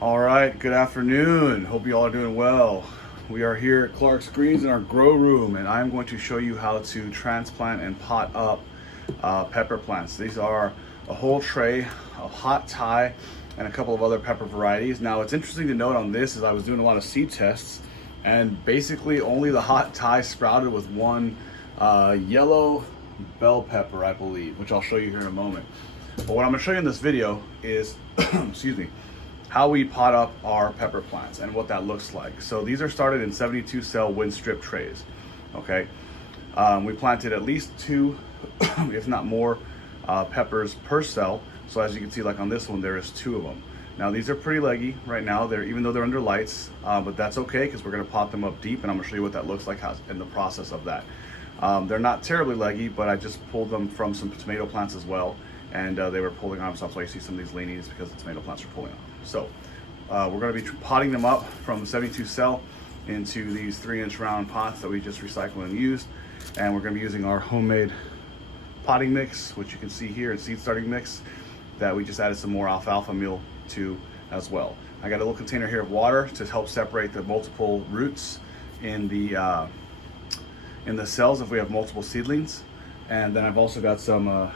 All right, good afternoon. Hope you all are doing well. We are here at Clark's Greens in our grow room, and I'm going to show you how to transplant and pot up pepper plants. These are a whole tray of hot Thai and a couple of other pepper varieties. Now, what's interesting to note on this is I was doing a lot of seed tests, and basically only the hot Thai sprouted with one yellow bell pepper, I believe, which I'll show you here in a moment. But what I'm going to show you in this video is, excuse me, how we pot up our pepper plants and what that looks like. So these are started in 72 cell windstrip trays. Okay, we planted at least 2, if not more, peppers per cell. So as you can see, like on this one, there is 2 of them. Now these are pretty leggy right now. They're even though they're under lights, but that's okay because we're going to pot them up deep, and I'm going to show you what that looks like in the process of that. They're not terribly leggy, but I just pulled them from some tomato plants as well, and they were pulling on them. So that's why you see some of these leanies, because the tomato plants are pulling on them. So we're going to be potting them up from the 72 cell into these 3-inch round pots that we just recycled and used, and we're going to be using our homemade potting mix, which you can see here, and seed starting mix that we just added some more alfalfa meal to as well. I got a little container here of water to help separate the multiple roots in the cells if we have multiple seedlings, and then I've also got some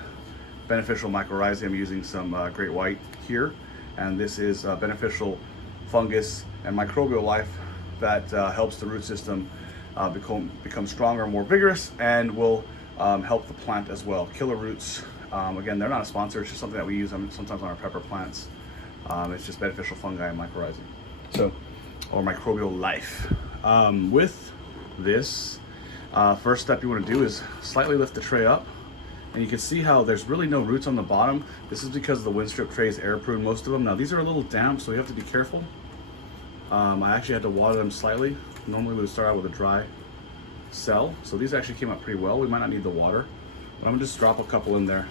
beneficial mycorrhizae. I'm using some great white here, and this is beneficial fungus and microbial life that helps the root system become stronger and more vigorous, and will help the plant as well. Killer roots, again, they're not a sponsor, it's just something that we use sometimes on our pepper plants. It's just beneficial fungi and mycorrhizae, so, or microbial life. With this, first step you want to do is slightly lift the tray up. And you can see how there's really no roots on the bottom. This is because the windstrip tray is air proof, most of them. Now these are a little damp, so you have to be careful. I actually had to water them slightly. Normally we would start out with a dry cell. So these actually came out pretty well. We might not need the water, but I'm gonna just drop a couple in there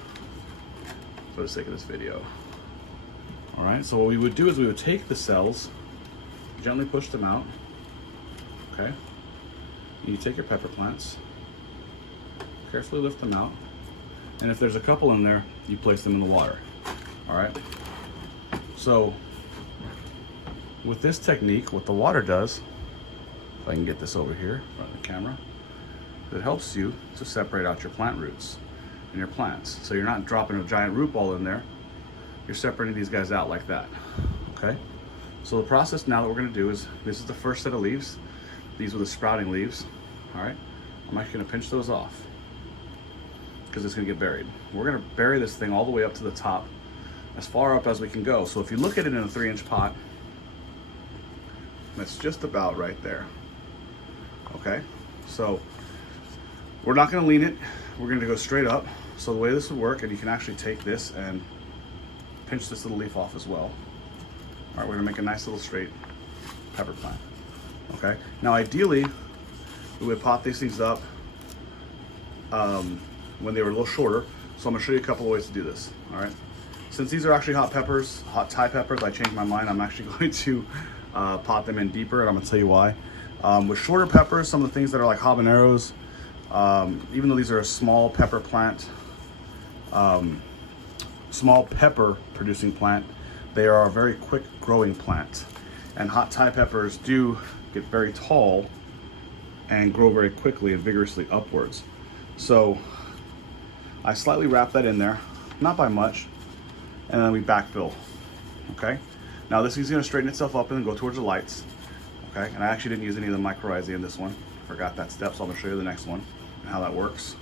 for the sake of this video. All right, so what we would do is we would take the cells, gently push them out, okay? You take your pepper plants, carefully lift them out. And if there's a couple in there, you place them in the water. All right. So with this technique, what the water does, if I can get this over here in front of the camera, it helps you to separate out your plant roots and your plants. So you're not dropping a giant root ball in there. You're separating these guys out like that. Okay. So the process now that we're going to do is, this is the first set of leaves. These were the sprouting leaves. All right. I'm actually going to pinch those off, because it's going to get buried. We're going to bury this thing all the way up to the top, as far up as we can go. So if you look at it in a 3-inch pot, that's just about right there. Okay, so we're not going to lean it. We're going to go straight up. So the way this would work, and you can actually take this and pinch this little leaf off as well. All right, we're going to make a nice little straight pepper plant. Okay, now ideally we would pot these things up when they were a little shorter. So I'm gonna show you a couple of ways to do this. All right. Since these are actually hot peppers, hot Thai peppers, I changed my mind. I'm actually going to pot them in deeper, and I'm gonna tell you why. With shorter peppers, some of the things that are like habaneros, even though these are a small pepper plant, small pepper producing plant, they are a very quick growing plant. And hot Thai peppers do get very tall and grow very quickly and vigorously upwards. So I slightly wrap that in there, not by much, and then we backfill. Okay. Now this is going to straighten itself up and then go towards the lights. Okay. And I actually didn't use any of the mycorrhizae in this one. Forgot that step, so I'm going to show you the next one and how that works.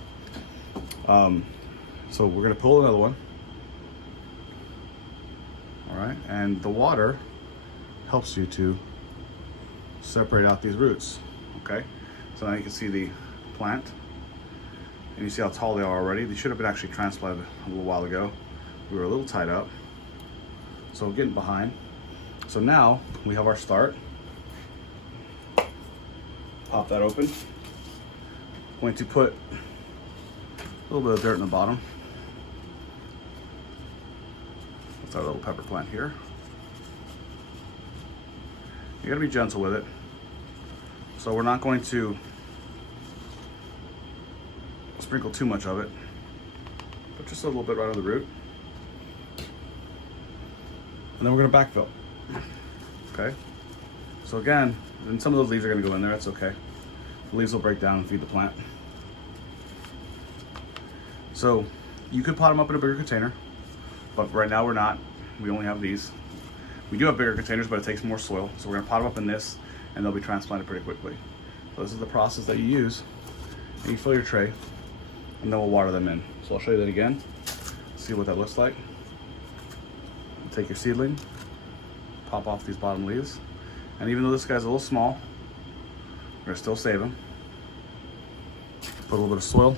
So we're going to pull another one. All right. And the water helps you to separate out these roots. Okay. So now you can see the plant. And you see how tall they are already. They should have been actually transplanted a little while ago. We were a little tied up, so we're getting behind. So now we have our start. Pop that open. Going to put a little bit of dirt in the bottom. That's our little pepper plant here. You gotta be gentle with it. So we're not going to sprinkle too much of it, but just a little bit right on the root. And then we're gonna backfill. okay? So again, and some of those leaves are gonna go in there, it's okay. The leaves will break down and feed the plant. So you could pot them up in a bigger container, but right now we're not. We only have these. We do have bigger containers, but it takes more soil. So we're gonna pot them up in this and they'll be transplanted pretty quickly. So this is the process that you use. And you fill your tray and then we'll water them in. So I'll show you that again. See what that looks like. Take your seedling, pop off these bottom leaves. And even though this guy's a little small, we're gonna still save him. Put a little bit of soil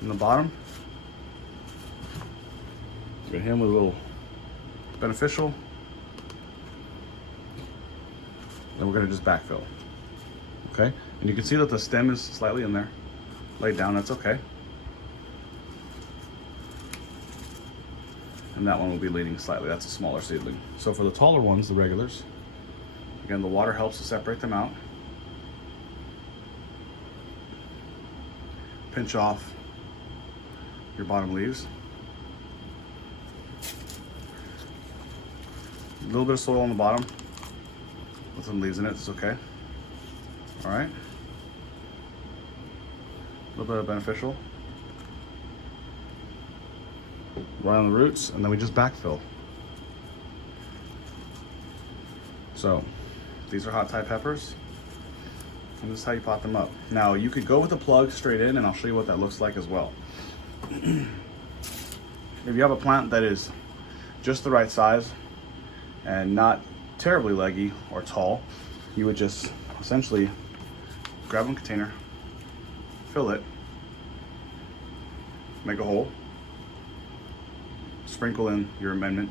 in the bottom. Get him with a little beneficial. Then we're gonna just backfill. Okay? And you can see that the stem is slightly in there. Laid down, that's okay. And that one will be leaning slightly. That's a smaller seedling. So for the taller ones, the regulars, again, the water helps to separate them out. Pinch off your bottom leaves. A little bit of soil on the bottom with some leaves in it, it's okay. All right. A little bit of beneficial. Right on the roots, and then we just backfill. So these are hot Thai peppers, and this is how you pot them up. Now you could go with the plug straight in, and I'll show you what that looks like as well. If you have a plant that is just the right size and not terribly leggy or tall, you would just essentially grab a container, fill it, make a hole, sprinkle in your amendment,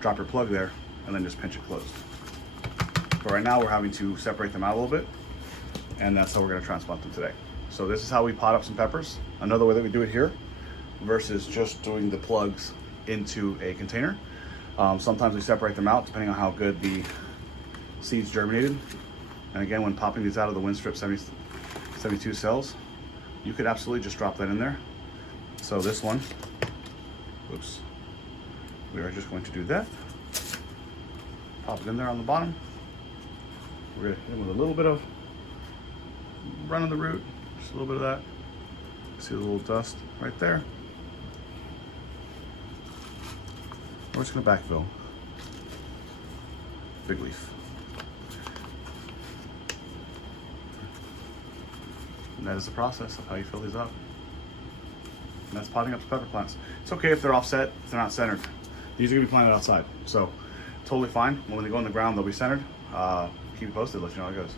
drop your plug there, and then just pinch it closed. But right now we're having to separate them out a little bit, and that's how we're gonna transplant them today. So this is how we pot up some peppers. Another way that we do it here versus just doing the plugs into a container. Sometimes we separate them out depending on how good the seeds germinated. And again, when popping these out of the windstrip 72 cells, you could absolutely just drop that in there. So this one, oops, we are just going to do that. Pop it in there on the bottom. We're gonna hit it with a little bit of run of the root, just a little bit of that. See the little dust right there. We're just gonna backfill. Big leaf. And that is the process of how you fill these up. And that's potting up the pepper plants. It's okay if they're offset, if they're not centered. These are gonna be planted outside, so totally fine. When they go in the ground, they'll be centered. Keep you posted, let you know how it goes.